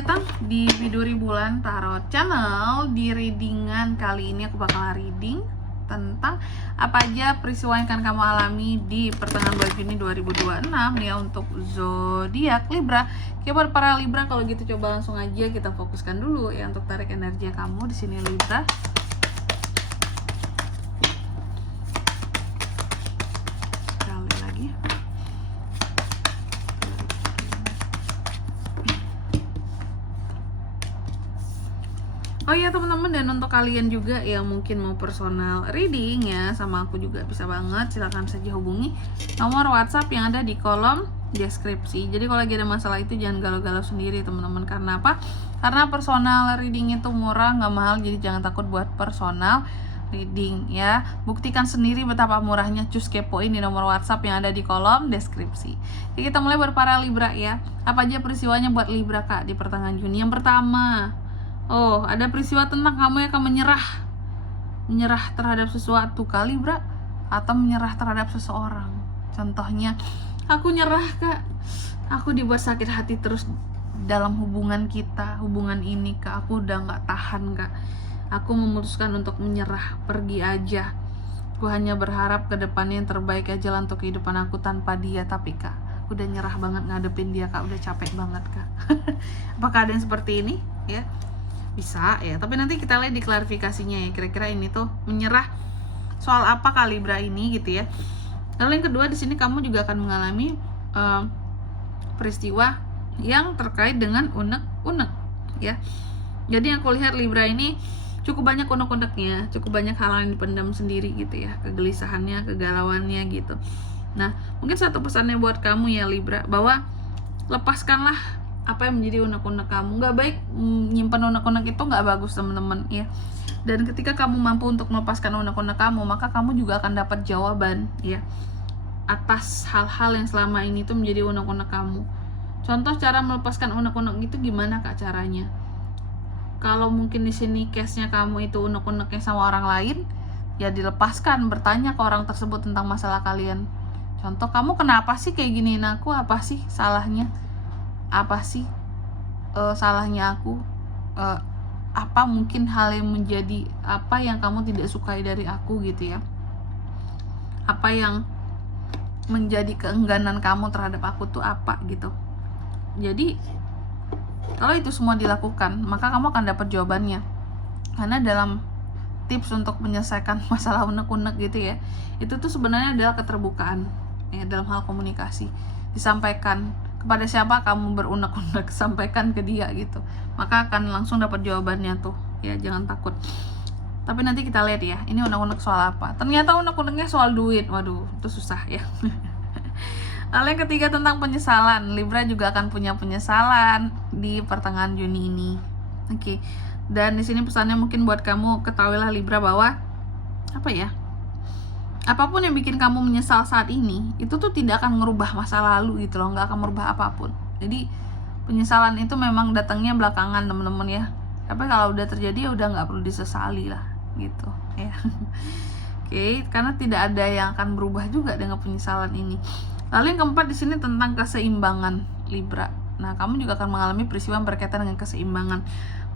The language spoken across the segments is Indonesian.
datang di Biduri Bulan Tarot Channel. Di readingan kali ini aku bakal reading tentang apa aja peristiwa yang akan kamu alami di pertengahan bulan Juni 2026 ya untuk zodiak Libra. Oke, buat para Libra kalau gitu coba langsung aja kita fokuskan dulu ya untuk tarik energi kamu di sini Libra. Sekali lagi. Oh iya teman-teman, dan untuk kalian juga yang mungkin mau personal reading ya sama aku juga bisa banget, silahkan saja hubungi nomor WhatsApp yang ada di kolom deskripsi. Jadi kalau lagi ada masalah itu jangan galau-galau sendiri teman-teman. Karena apa? Karena personal reading itu murah, nggak mahal, jadi jangan takut buat personal reading ya. Buktikan sendiri betapa murahnya, cus kepoin di nomor WhatsApp yang ada di kolom deskripsi. Jadi kita mulai buat para Libra ya. Apa aja peristiwanya buat Libra Kak di pertengahan Juni? Yang pertama, oh, ada peristiwa tentang kamu yang akan menyerah terhadap sesuatu kali Libra, atau menyerah terhadap seseorang. Contohnya, aku nyerah Kak, aku dibuat sakit hati terus dalam hubungan kita, hubungan ini Kak, aku udah gak tahan Kak, aku memutuskan untuk menyerah, pergi aja, aku hanya berharap ke depannya yang terbaik aja lah untuk kehidupan aku tanpa dia. Tapi Kak, udah nyerah banget ngadepin dia Kak, udah capek banget Kak. Apakah ada yang seperti ini ya? Bisa ya, tapi nanti kita lihat di klarifikasinya ya, kira-kira ini tuh menyerah soal apa Kak Libra ini gitu ya. Lalu yang kedua, di sini kamu juga akan mengalami peristiwa yang terkait dengan unek-unek ya. Jadi yang aku lihat Libra ini cukup banyak unek-uneknya, cukup banyak hal yang dipendam sendiri gitu ya, kegelisahannya, kegalauannya gitu. Nah, mungkin satu pesannya buat kamu ya Libra, bahwa lepaskanlah apa yang menjadi unek-unek kamu. Nggak baik nyimpan unek-unek, itu nggak bagus teman-teman ya. Dan ketika kamu mampu untuk melepaskan unek-unek kamu, maka kamu juga akan dapat jawaban ya atas hal-hal yang selama ini tuh menjadi unek-unek kamu. Contoh cara melepaskan unek-unek itu gimana Kak caranya? Kalau mungkin di sini case-nya kamu itu unek-uneknya sama orang lain, ya dilepaskan, bertanya ke orang tersebut tentang masalah kalian. Contoh, kamu kenapa sih kayak giniin aku? Apa sih salahnya? Apa sih salahnya aku? Apa mungkin hal yang menjadi apa yang kamu tidak sukai dari aku gitu ya? Apa yang menjadi keengganan kamu terhadap aku tuh apa gitu? Jadi kalau itu semua dilakukan, maka kamu akan dapat jawabannya. Karena dalam tips untuk menyelesaikan masalah unek-unek gitu ya, itu tuh sebenarnya adalah keterbukaan ya dalam hal komunikasi. Disampaikan kepada siapa kamu berunek-unek, sampaikan ke dia gitu, maka akan langsung dapat jawabannya tuh ya, jangan takut. Tapi nanti kita lihat ya, ini unek-unek soal apa. Ternyata unek-uneknya soal duit, waduh itu susah ya. Lalu yang ketiga tentang penyesalan, Libra juga akan punya penyesalan di pertengahan Juni ini. Oke. Dan di sini pesannya mungkin buat kamu, ketahuilah Libra bahwa apa ya? Apapun yang bikin kamu menyesal saat ini, itu tuh tidak akan merubah masa lalu gitu loh, nggak akan merubah apapun. Jadi penyesalan itu memang datangnya belakangan teman-teman ya. Tapi kalau udah terjadi ya udah nggak perlu disesali lah gitu ya. Oke, karena tidak ada yang akan berubah juga dengan penyesalan ini. Lalu yang keempat di sini tentang keseimbangan Libra. Nah, kamu juga akan mengalami peristiwa yang berkaitan dengan keseimbangan.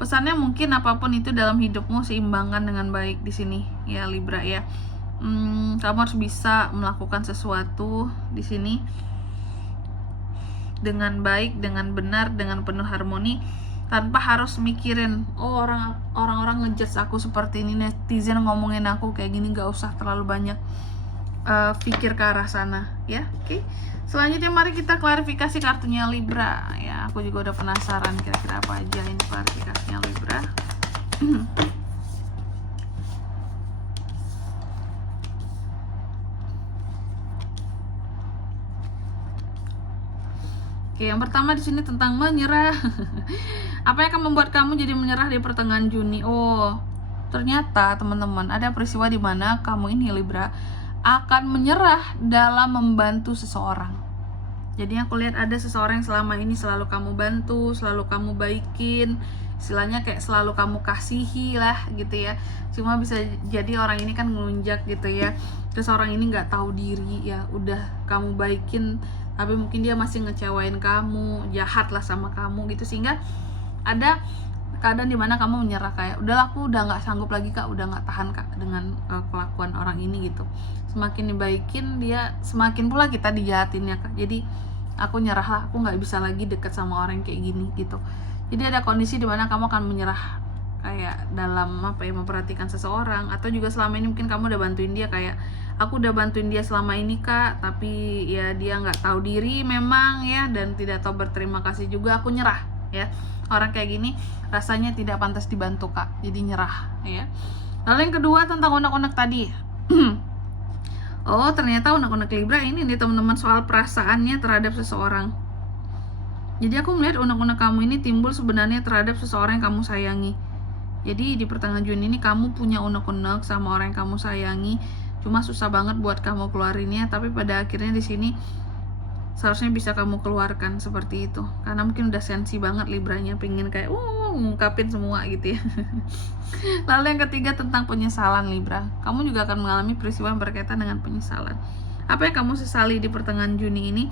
Pesannya mungkin apapun itu dalam hidupmu seimbangkan dengan baik di sini ya Libra ya. Kamu harus bisa melakukan sesuatu di sini dengan baik, dengan benar, dengan penuh harmoni, tanpa harus mikirin orang-orang ngejudge aku seperti ini, netizen ngomongin aku kayak gini. Gak usah terlalu banyak pikir ke arah sana ya. Oke. Selanjutnya mari kita klarifikasi kartunya Libra ya. Aku juga udah penasaran kira-kira apa aja ini klarifikasinya Libra. Oke, yang pertama di sini tentang menyerah. Apa yang akan membuat kamu jadi menyerah di pertengahan Juni? Oh, ternyata teman-teman ada peristiwa di mana kamu ini Libra akan menyerah dalam membantu seseorang. Jadi aku lihat ada seseorang yang selama ini selalu kamu bantu, selalu kamu baikin, istilahnya kayak selalu kamu kasihi lah gitu ya. Cuma bisa jadi orang ini kan ngelunjak gitu ya, terus orang ini nggak tahu diri ya, udah kamu baikin tapi mungkin dia masih ngecewain kamu, jahat lah sama kamu gitu, sehingga ada keadaan dimana kamu menyerah, kayak udahlah aku udah nggak sanggup lagi kak, udah nggak tahan kak dengan kelakuan orang ini gitu. Semakin dibaikin dia, semakin pula kita dijahatinnya kak. Jadi aku nyerah lah, aku nggak bisa lagi deket sama orang kayak gini gitu. Jadi ada kondisi dimana kamu akan menyerah, kayak dalam apa ya, memperhatikan seseorang. Atau juga selama ini mungkin kamu udah bantuin dia, kayak aku udah bantuin dia selama ini kak, tapi ya dia nggak tahu diri memang ya, dan tidak tahu berterima kasih juga, aku nyerah ya. Orang kayak gini rasanya tidak pantas dibantu kak, jadi nyerah ya. Lalu yang kedua tentang unek-unek tadi. Oh ternyata unek-unek Libra ini nih teman-teman, soal perasaannya terhadap seseorang. Jadi aku melihat unek-unek kamu ini timbul sebenarnya terhadap seseorang yang kamu sayangi. Jadi di pertengahan Juni ini kamu punya unek-unek sama orang yang kamu sayangi, cuma susah banget buat kamu keluarinnya, tapi pada akhirnya di sini seharusnya bisa kamu keluarkan seperti itu, karena mungkin udah sensi banget Libranya, pengen kayak ngungkapin semua gitu ya. Lalu yang ketiga tentang penyesalan Libra, kamu juga akan mengalami peristiwa yang berkaitan dengan penyesalan. Apa yang kamu sesali di pertengahan Juni ini?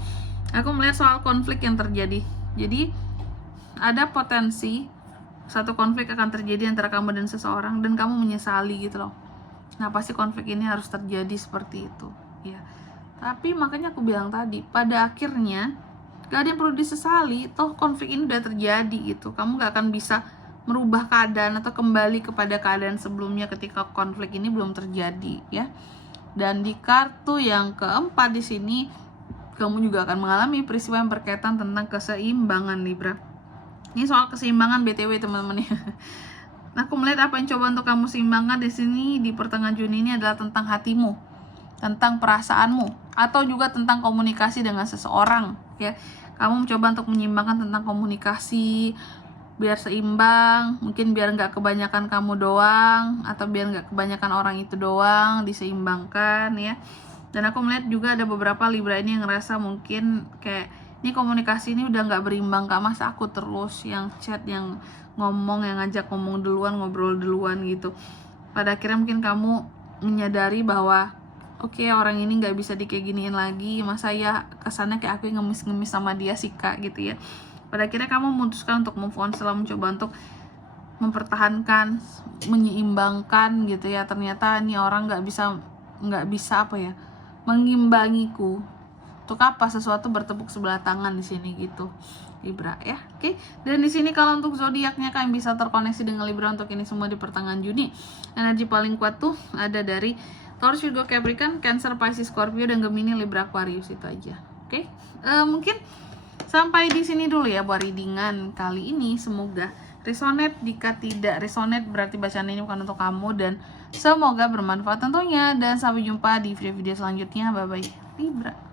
Aku melihat soal konflik yang terjadi. Jadi ada potensi satu konflik akan terjadi antara kamu dan seseorang, dan kamu menyesali gitu loh. Nah pasti konflik ini harus terjadi seperti itu ya. Tapi makanya aku bilang tadi, pada akhirnya gak ada yang perlu disesali, toh konflik ini udah terjadi gitu. Kamu gak akan bisa merubah keadaan atau kembali kepada keadaan sebelumnya ketika konflik ini belum terjadi ya. Dan di kartu yang keempat di sini, kamu juga akan mengalami peristiwa yang berkaitan tentang keseimbangan Libra. Ini soal keseimbangan BTW teman-teman ya. Nah, aku melihat apa yang coba untuk kamu seimbangkan di sini di pertengahan Juni ini adalah tentang hatimu, tentang perasaanmu, atau juga tentang komunikasi dengan seseorang ya. Kamu mencoba untuk menyeimbangkan tentang komunikasi biar seimbang, mungkin biar nggak kebanyakan kamu doang, atau biar nggak kebanyakan orang itu doang, diseimbangkan ya. Dan aku melihat juga ada beberapa Libra ini yang ngerasa mungkin kayak ini komunikasi ini udah nggak berimbang kak, masa aku terus yang chat, yang ngomong, yang ngajak ngomong duluan, ngobrol duluan gitu. Pada akhirnya mungkin kamu menyadari bahwa oke, orang ini nggak bisa kayak giniin lagi, masa ya kesannya kayak aku yang ngemis-ngemis sama dia sih kak gitu ya. Pada akhirnya kamu memutuskan untuk move on setelah mencoba untuk mempertahankan, menyeimbangkan gitu ya. Ternyata nih orang nggak bisa apa ya, mengimbangiku. Untuk apa sesuatu bertepuk sebelah tangan di sini gitu Libra ya. Oke. Dan di sini kalau untuk zodiaknya kalian bisa terkoneksi dengan Libra untuk ini semua di pertengahan Juni. Energi paling kuat tuh ada dari Taurus, Virgo, Capricorn, Cancer, Pisces, Scorpio, dan Gemini, Libra, Aquarius, itu aja. Oke. Mungkin sampai di sini dulu ya buat readingan kali ini. Semoga resonate. Jika tidak resonate berarti bacaan ini bukan untuk kamu, dan semoga bermanfaat tentunya. Dan sampai jumpa di video-video selanjutnya. Bye bye Libra.